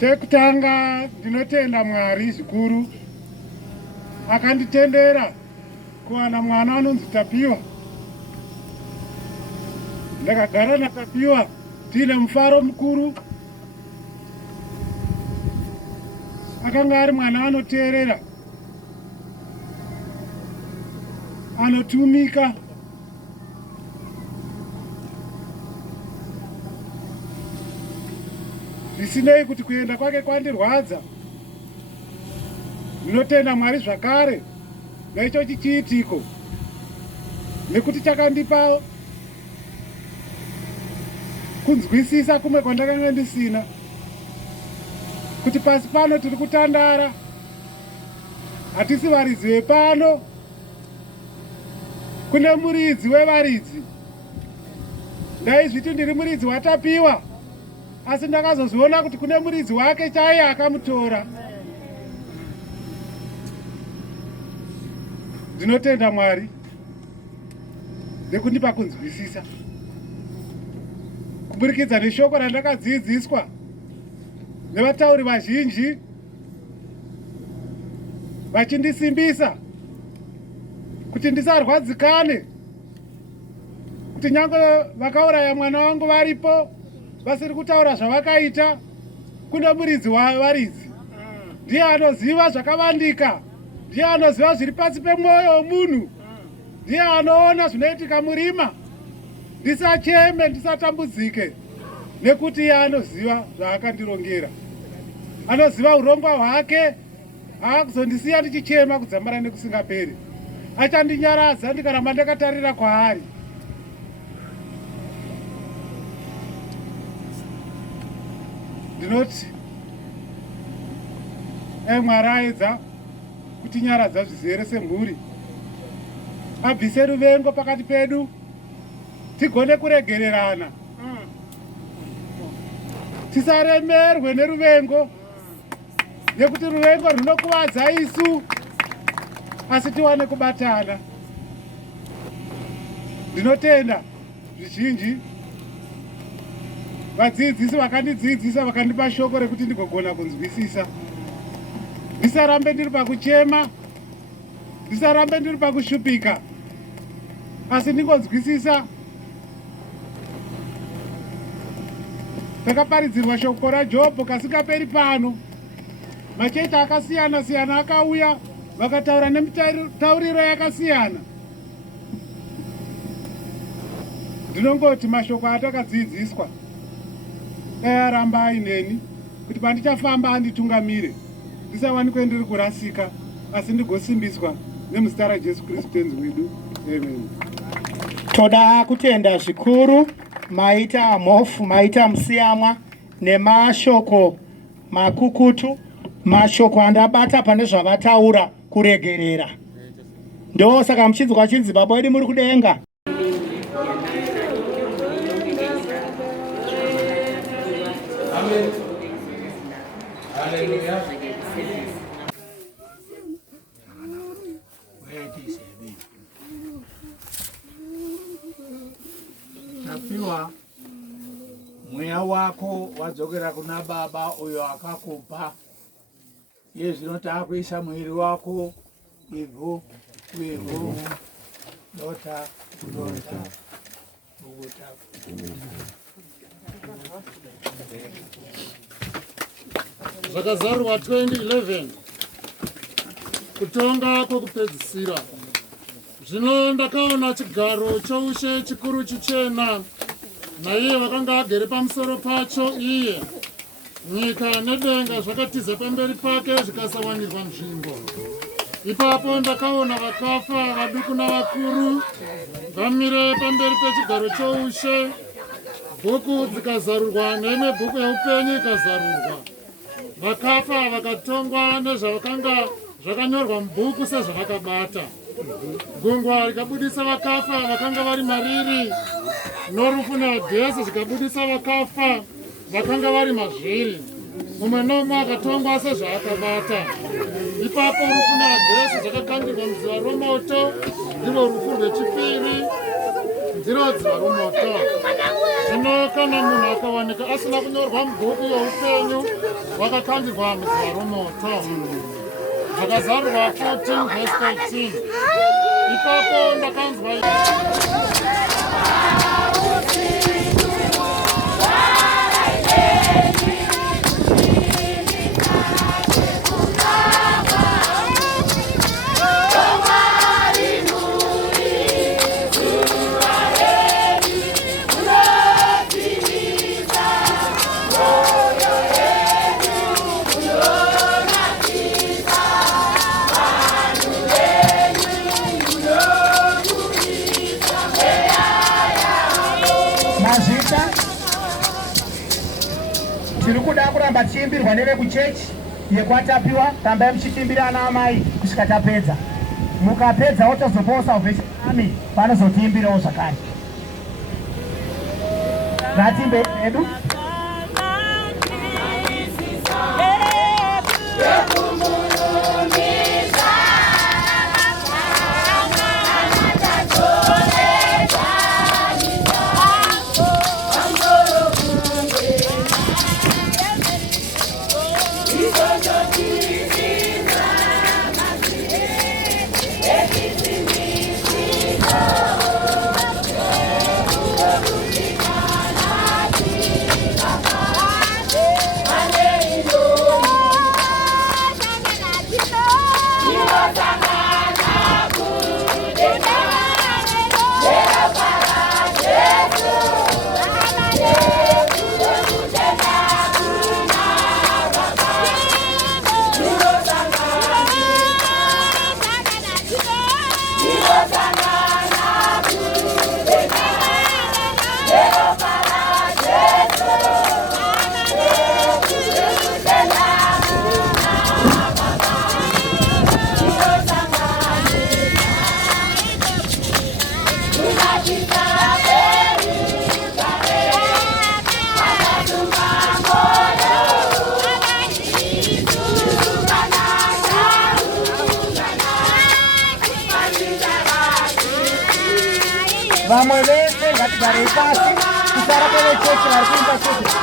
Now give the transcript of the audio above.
Chekutanga ndinotenda Mwari zvikuru akanditendera kuwana mwana anonzi Tapiwa. Ndakagara naTapiwa tine mufaro mukuru. Akanga ari mwana anoteerera, anotumika, zvisinei kuti kuenda kwake kwandirwadza. Ndinotenda Mwari zvakare naicho chiitiko, nekuti chakandipa kunzwisisa kumwe kwandakanga ndisina, kuti pasi pano tiri kutandara, hatisi varidzi vepano, kune muridzi wevaridzi. Ndaizviti ndiri muridzi waTapiwa, asi ndakazozviona kuti kune muridzi wake chaiye akamutora. Ndinotenda Mwari nekundipa kunzwisisa kuburikidza neshoko randakadzidziswa nevatauri vazhinji vachindisimbisa kuti ndisarwadzikane, kuti nyange vakauraya mwana wangu varipo vasiri kutaura zvavakaita, kune muridzi wavaridzi. Ndiye anoziva zvakavandika, ndiye anoziva zviri pasi pemwoyo womunhu, ndiye anoona zvinoitika murima. Ndisacheme, ndisatambudzike, nekuti iye anoziva zvaakandirongera. Anoziva urongwa hwake, haakuzondisiya ndichichema kudzambara nekusingaperi. Achandinyaradza ndikaramba ndakatarira kwaari. Ndinoti Mwari aedza kutinyaradza zvizere semhuri, abvise ruvengo pakati pedu, tigone kuregererana, tisaremerwe neruvengo, nekuti ruvengo runokuvadza isu, asi tiwane kubatana. Ndinotenda zvizhinji vadzidzisi vakandidzidzisa, vakandipa shoko rekuti ndigogona kunzwisisa. Ndisarambe ndiri pakuchema, ndisarambe ndiri pakushupika, asi ndingonzwisisa. Takaparidzirwa shoko raJobho kasingaperi pano. Macheita akasiyana siyana akauya vakataura nemitauriro yakasiyana. Ndinongoti mashoko atakadzidziswa aramba aineni, kuti pandichafamba anditungamire, ndisawanikwe ndiri kurasika, asi ndigosimbiswa nemuzita raJesu Kristu tenzi wedu. Amen. Toda kutenda zvikuru maita mofu, maita musiyamwa nemashoko makukutu, mashoko andabata pane zvavataura kuregerera. Ndo saka muchinzwa chinzi Baba wedu muri kudenga. Amen. Hallelujah. Tapiwa, mweya wako wadzokera kuna Baba uyo akakupa. Iye zvino taakuisa mwiri wako ivhu kuivhu, dota kudota, kuguta. Zvakazarwa 2011 kutonga kwokupedzisira. Zvino ndakaona chigaro choushe chikuru chichena, naiye vakanga agere pamusoro pacho iye. Nyika nedenga zvakatiza pamberi pake zvikasawanirwa nzvimbo. Ipapo ndakaona vakafa vaduku navakuru vamire pamberi pechigaro choushe, bhuku dzikazarurwa neimwe bhuku yeupenyu ikazarurwa. Vakafa vakatongwa nezvavakanga zvakanyorwa mubhuku sezvavakabata. Gungwa rikabudisa vakafa vakanga vari mariri, norufu neAdhesi zvikabudisa vakafa vakanga vari mazviri. Mumwe nomwe akatongwa sezvaakabata. Ipapo rufu neAdhesi zvakakangirwa mudziva romoto, ndiro rufu rwechipiri, ndiro dziva romoto. Zvino Zvino kana munhu akawanika asina kunyorwa mubhuku youpenyu wakakandirwa mudziva romoto. Zvakazarurwa 14 verse 13. Ipapo ndakanzwa tiri kuda kuramba tichiimbirwa nevekuchechi yekwatapiwa. Rambai muchitimbira ana amai kusvika tapedza. Mukapedza wotozopawo Salvation Army vanozotiimbirawo zvakare. Ngatimbe edu. Vamwe vese ngatigare pasi, tisara kwevechechi vari kuimba chechi.